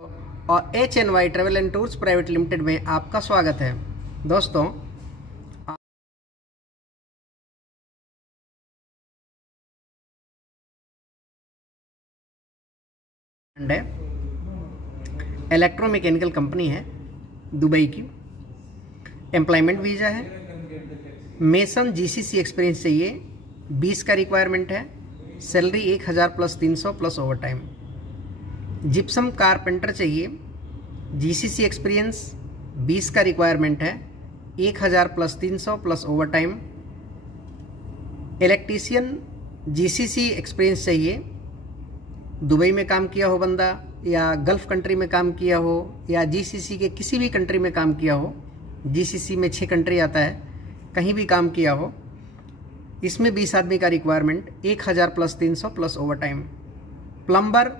और HNY travel and tours private limited में आपका स्वागत है। दोस्तों, इलेक्ट्रोमैकेनिकल कंपनी है दुबई की। एम्प्लॉयमेंट वीज़ा है, मेसन GCC एक्सपीरियंस चाहिए, 20 का रिक्वायरमेंट है। Salary 1000 plus 300 plus over time. Gypsum carpenter चाहिए, GCC एक्सपीरियंस, 20 का रिक्वायरमेंट है, 1000 plus 300 plus over time. Electrician GCC experience चाहिए, दुबई में काम किया हो बंदा, या गल्फ़ कंट्री में काम किया हो, या GCC के किसी भी कंट्री में काम किया हो। GCC में 6 कंट्री आता है, कहीं भी काम किया हो। इसमें 20 आदमी का requirement, 1000 plus 300 plus over time. Plumber,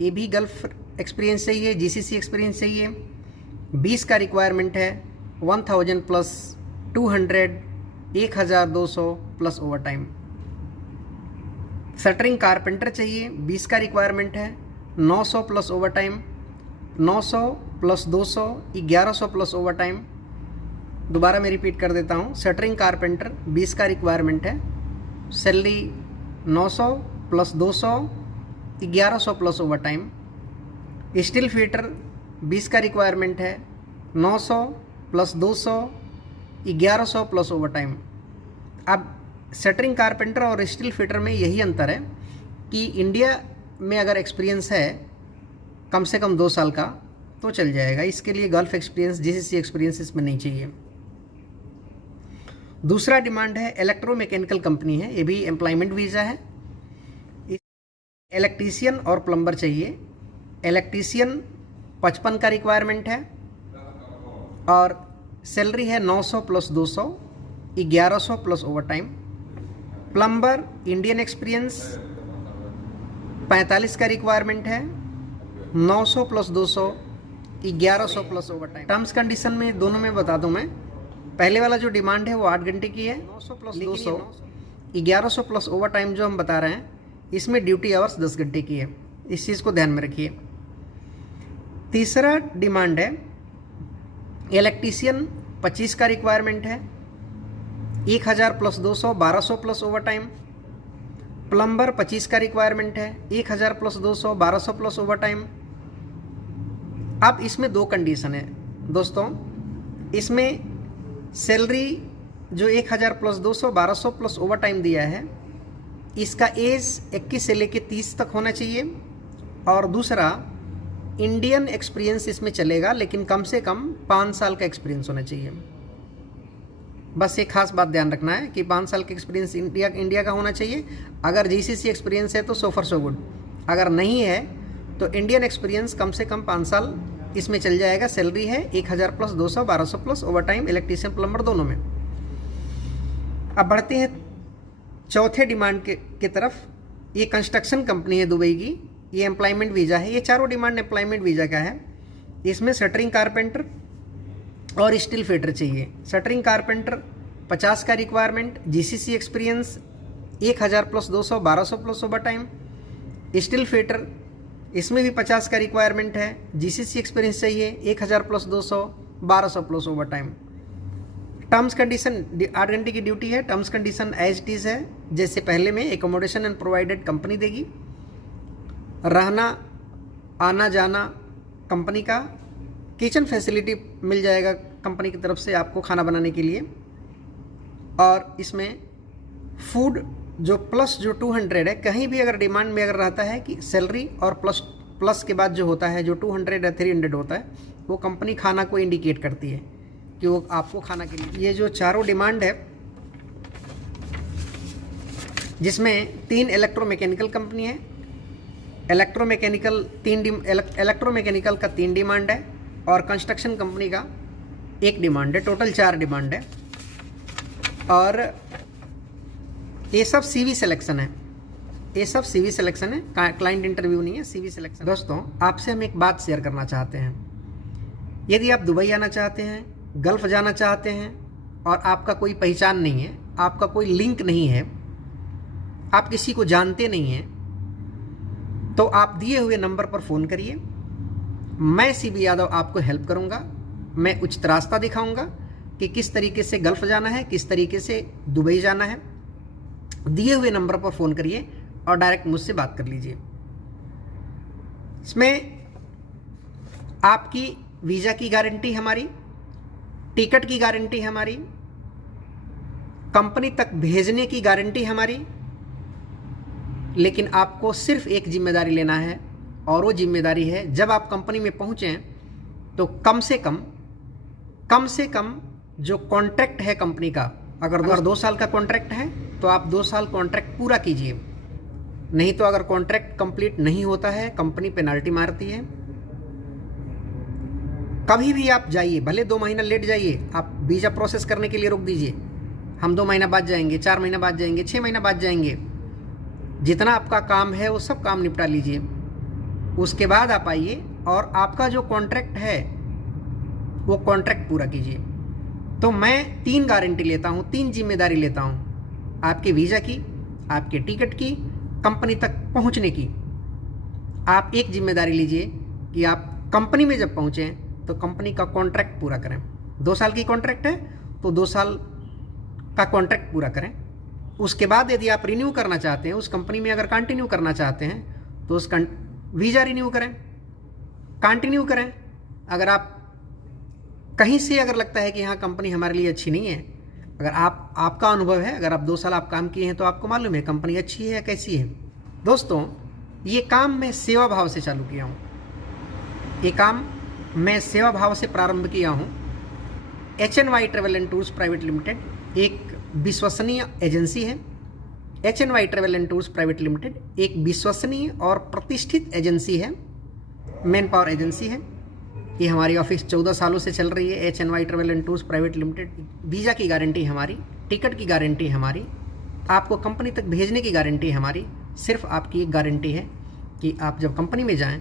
ये भी गल्फ़ एक्सपीरियंस चाहिए, GCC एक्सपीरियंस चाहिए, 20 का रिक्वायरमेंट है, 1000 plus 200, 1200 plus over time. Shuttering carpenter चाहिए, 20 का रिक्वायरमेंट है, 900 plus over time. 900 plus 200, 1100 plus over time. दोबारा मैं रिपीट कर देता हूँ। शटरिंग कारपेंटर 20 का रिक्वायरमेंट है, salary 900 plus 200, 1100 plus over time. Steel fitter 20 का रिक्वायरमेंट है, 900 प्लस 200, 1100 प्लस ओवर टाइम। अब शटरिंग कारपेंटर और स्टील फिटर में यही अंतर है कि इंडिया में अगर एक्सपीरियंस है कम से कम 2 साल का तो चल जाएगा। इसके लिए गल्फ़ एक्सपीरियंस, GCC एक्सपीरियंस इसमें नहीं चाहिए। दूसरा डिमांड है इलेक्ट्रोमैकेनिकल कंपनी है, ये भी एम्प्लॉयमेंट वीज़ा है। इलेक्ट्रीशियन और प्लम्बर चाहिए। इलेक्ट्रीशियन 55 का रिक्वायरमेंट है और सैलरी है 900 plus 200, 1100 plus over time. Plumber Indian experience 45 का रिक्वायरमेंट है, 900 plus 200, 1100 plus over time. Terms condition में दोनों में बता दूं मैं। पहले वाला जो डिमांड है वो 8 घंटे की है, 900 प्लस 200, 1100 प्लस ओवर टाइम जो हम बता रहे हैं, इसमें ड्यूटी आवर्स 10 घंटे की है। इस चीज़ को ध्यान में रखिए। तीसरा डिमांड है इलेक्ट्रीशियन 25 का रिक्वायरमेंट है, 1000 plus 200, 1200 plus over time. Plumber 25 का रिक्वायरमेंट है, 1000 प्लस 200, 1200 प्लस ओवर टाइम। अब इसमें 2 कंडीशन है दोस्तों। इसमें सैलरी जो 1000 प्लस 200, 1200 प्लस ओवर टाइम दिया है, इसका एज 21 से लेकर 30 तक होना चाहिए। और दूसरा, इंडियन एक्सपीरियंस इसमें चलेगा, लेकिन कम से कम 5 साल का एक्सपीरियंस होना चाहिए। बस एक खास बात ध्यान रखना है कि 5 साल का एक्सपीरियंस इंडिया का होना चाहिए। अगर GCC एक्सपीरियंस है तो सो फॉर सो गुड, अगर नहीं है तो इंडियन एक्सपीरियंस कम से कम 5 साल इसमें चल जाएगा। सैलरी है 1000 plus 200, 1200 plus over time, electrician plumber दोनों में। अब बढ़ते हैं चौथे डिमांड के तरफ। ये कंस्ट्रक्शन कंपनी है दुबई की, ये एम्प्लॉयमेंट वीज़ा है। ये चारों डिमांड एम्प्लॉयमेंट वीज़ा का है। इसमें शटरिंग कारपेंटर और स्टील फिटर चाहिए। शटरिंग कारपेंटर 50 का requirement, GCC experience, 1000 plus 200, 1200 plus over time. Steel fitter इसमें भी 50 का रिक्वायरमेंट है, GCC एक्सपीरियंस चाहिए, 1000 plus 200, 1200 plus over time. Terms condition 8 घंटे की ड्यूटी है। Terms condition as it is है जैसे पहले में। एकोमोडेशन एंड प्रोवाइडेड कंपनी देगी, रहना आना जाना कंपनी का, किचन फैसिलिटी मिल जाएगा कंपनी की तरफ से आपको खाना बनाने के लिए। और इसमें फूड जो प्लस जो 200 है, कहीं भी अगर डिमांड में अगर रहता है कि सैलरी और प्लस के बाद जो होता है जो 200 या 300 होता है, वो कंपनी खाना को इंडिकेट करती है कि वो आपको खाना के लिए। ये जो चारों डिमांड है, जिसमें 3 इलेक्ट्रोमैकेनिकल कंपनी है। इलेक्ट्रोमैकेनिकल का 3 डिमांड है और कंस्ट्रक्शन कंपनी का 1 डिमांड है। टोटल 4 डिमांड है। और ये सब CV सिलेक्शन है। ये सब CV सिलेक्शन है, क्लाइंट इंटरव्यू नहीं है, CV सिलेक्शन। दोस्तों, आपसे हम एक बात शेयर करना चाहते हैं। यदि आप दुबई आना चाहते हैं, गल्फ़ जाना चाहते हैं और आपका कोई पहचान नहीं है, आपका कोई लिंक नहीं है, आप किसी को जानते नहीं हैं, तो आप दिए हुए नंबर पर फ़ोन करिए मैं CB यादव आपको हेल्प करूंगा। मैं उचित रास्ता दिखाऊंगा कि किस तरीके से गल्फ जाना है, किस तरीके से दुबई जाना है। दिए हुए नंबर पर फ़ोन करिए और डायरेक्ट मुझसे बात कर लीजिए। इसमें आपकी वीज़ा की गारंटी हमारी, टिकट की गारंटी हमारी, कंपनी तक भेजने की गारंटी हमारी। लेकिन आपको सिर्फ एक जिम्मेदारी लेना है, और वो जिम्मेदारी है जब आप कंपनी में पहुँचें तो कम से कम जो कॉन्ट्रैक्ट है कंपनी का, अगर 2 साल का कॉन्ट्रैक्ट है तो आप 2 साल कॉन्ट्रैक्ट पूरा कीजिए। नहीं तो अगर कॉन्ट्रैक्ट कंप्लीट नहीं होता है, कंपनी पेनल्टी मारती है। कभी भी आप जाइए, भले 2 महीना लेट जाइए, आप वीज़ा प्रोसेस करने के लिए रोक दीजिए। हम 2 महीना बाद जाएंगे, 4 महीना बाद जाएंगे, 6 महीना बाद जाएंगे। जितना आपका काम है वो सब काम निपटा लीजिए, उसके बाद आप आइए और आपका जो कॉन्ट्रैक्ट है वो कॉन्ट्रैक्ट पूरा कीजिए। तो मैं 3 गारंटी लेता हूँ, 3 जिम्मेदारी लेता हूँ, आपके वीज़ा की, आपके टिकट की, कंपनी तक पहुँचने की। आप एक जिम्मेदारी लीजिए कि आप कंपनी में जब पहुँचें तो कंपनी का कॉन्ट्रैक्ट पूरा करें। 2 साल की कॉन्ट्रैक्ट है तो 2 साल का कॉन्ट्रैक्ट पूरा करें। उसके बाद यदि आप रिन्यू करना चाहते हैं, उस कंपनी में अगर कंटिन्यू करना चाहते हैं तो उस वीज़ा रिन्यू करें, कंटिन्यू करें। अगर आप कहीं से अगर लगता है कि हाँ कंपनी हमारे लिए अच्छी नहीं है, अगर आपका अनुभव है, अगर आप 2 साल आप काम किए हैं तो आपको मालूम है कंपनी अच्छी है या कैसी है। दोस्तों, ये काम मैं सेवा भाव से चालू किया हूँ, ये काम मैं सेवा भाव से प्रारंभ किया हूँ। HNY travel and tours private limited एक विश्वसनीय एजेंसी है। HNY travel and tours private limited एक विश्वसनीय और प्रतिष्ठित एजेंसी है, मैन पावर एजेंसी है। ये हमारी ऑफिस 14 सालों से चल रही है। HNY travel and tours private limited. Visa की गारंटी हमारी, टिकट की गारंटी हमारी, आपको कंपनी तक भेजने की गारंटी हमारी। सिर्फ आपकी एक गारंटी है कि आप जब कंपनी में जाएं,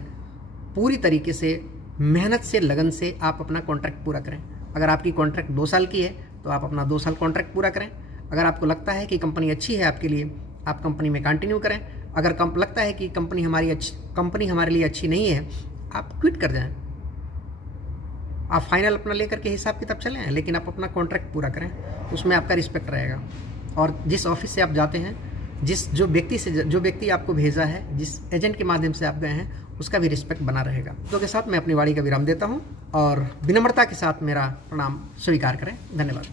पूरी तरीके से मेहनत से, लगन से आप अपना कॉन्ट्रैक्ट पूरा करें। अगर आपकी कॉन्ट्रैक्ट 2 साल की है तो आप अपना 2 साल कॉन्ट्रैक्ट पूरा करें। अगर आपको लगता है कि कंपनी अच्छी है आपके लिए, आप कंपनी में कंटिन्यू करें। अगर लगता है कि कंपनी हमारे लिए अच्छी नहीं है, आप क्विट कर जाएं। आप फाइनल अपना लेकर के हिसाब किताब चलें, लेकिन आप अपना कॉन्ट्रैक्ट पूरा करें, उसमें आपका रिस्पेक्ट रहेगा। और जिस ऑफिस से आप जाते हैं, जो व्यक्ति आपको भेजा है, जिस एजेंट के माध्यम से आप गए हैं, उसका भी रिस्पेक्ट बना रहेगा। तो के साथ मैं अपनी वाणी का विराम देता हूं और विनम्रता के साथ मेरा प्रणाम स्वीकार करें। धन्यवाद।